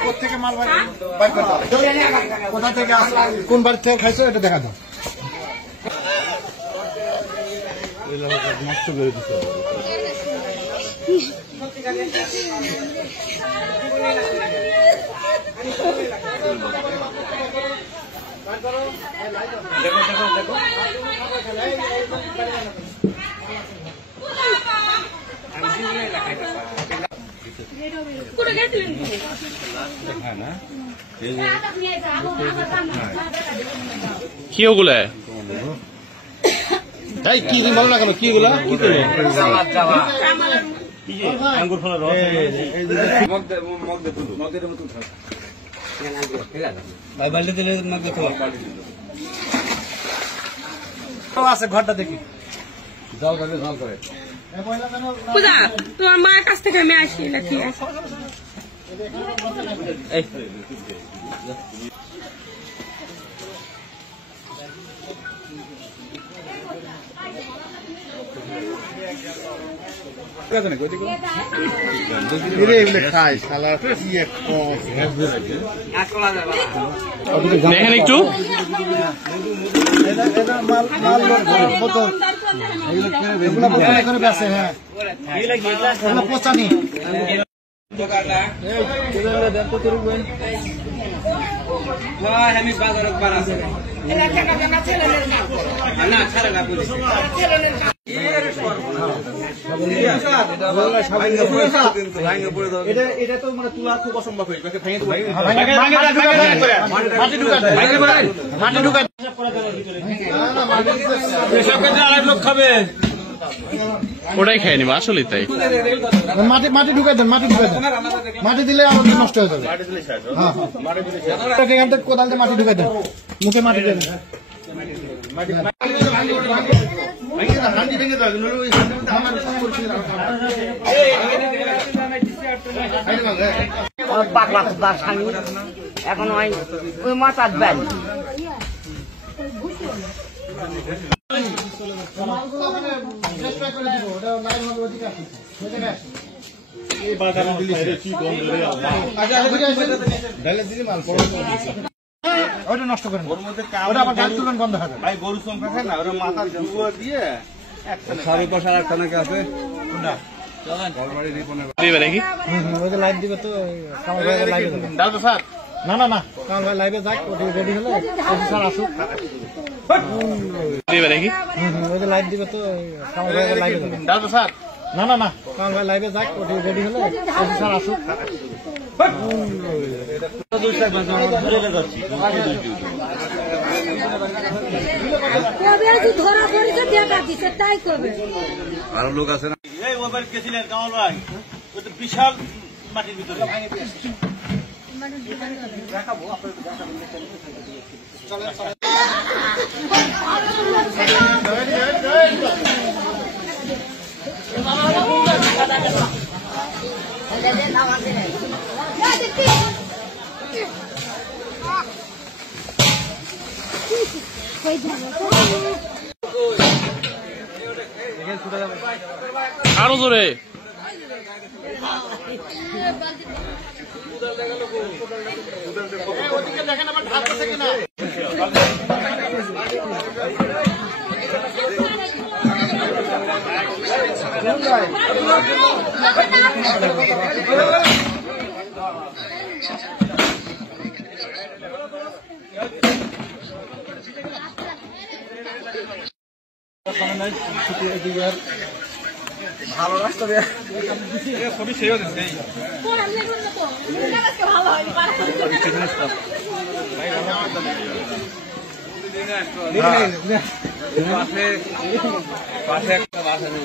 কোথেকে মাল বাইর করতে হবে, কোথা থেকে কোন বাড়ি থেকে খাইছো এটা দেখা দাও। নষ্ট করে দিতে কি ওগুলা তাই কি ভালো লাগালো কি গুলা কি আঙ্গুর ফলের রস আছে ঘরটা দেখি জল করে পূজা তোমার মায়ের কাছ থেকে আমি আসি নাকি দেখেন একটু পচানি এটা তো মানে তুলা খুব অসম্ভব হয়ে লোক খাবে ওটাই খেয়ে নিবা আসলে তাই মাটি ঢুকাই দেন মাটি দিলে আরো নষ্ট হয়ে যাবে এখান থেকে কোদাল দিয়ে মাটি ঢুকাই দেন মুখে মাটি দেন এখন ওই মাছ আসবেন ওটা নষ্ট করেন ওটা আবার গাছ তুলন বন্ধ হবে ভাই গরু চমকা খায় না ওরা মাথা দিয়ে সাড়ে পাঁচ আর একটা নাকি আছে লাইভ দিবে তো না না না কামাল ভাই লাইভে যাক রেডি হলে স্যার আসুক ওই লাইভ দিবে তো কামাল ভাই লাইভে স্যার না না না কামাল ভাই লাইভে যাক রেডি হলে স্যার আসুক আরো লোক আছে না এই ওবার গেছিলেন কামাল ভাই ওই তো বিশাল মাটির ভিতরে আরো জোরে ভালো রাস্তা দিয়ে ছবি সেও দিচ্ছে পাশে একটা বাস আছে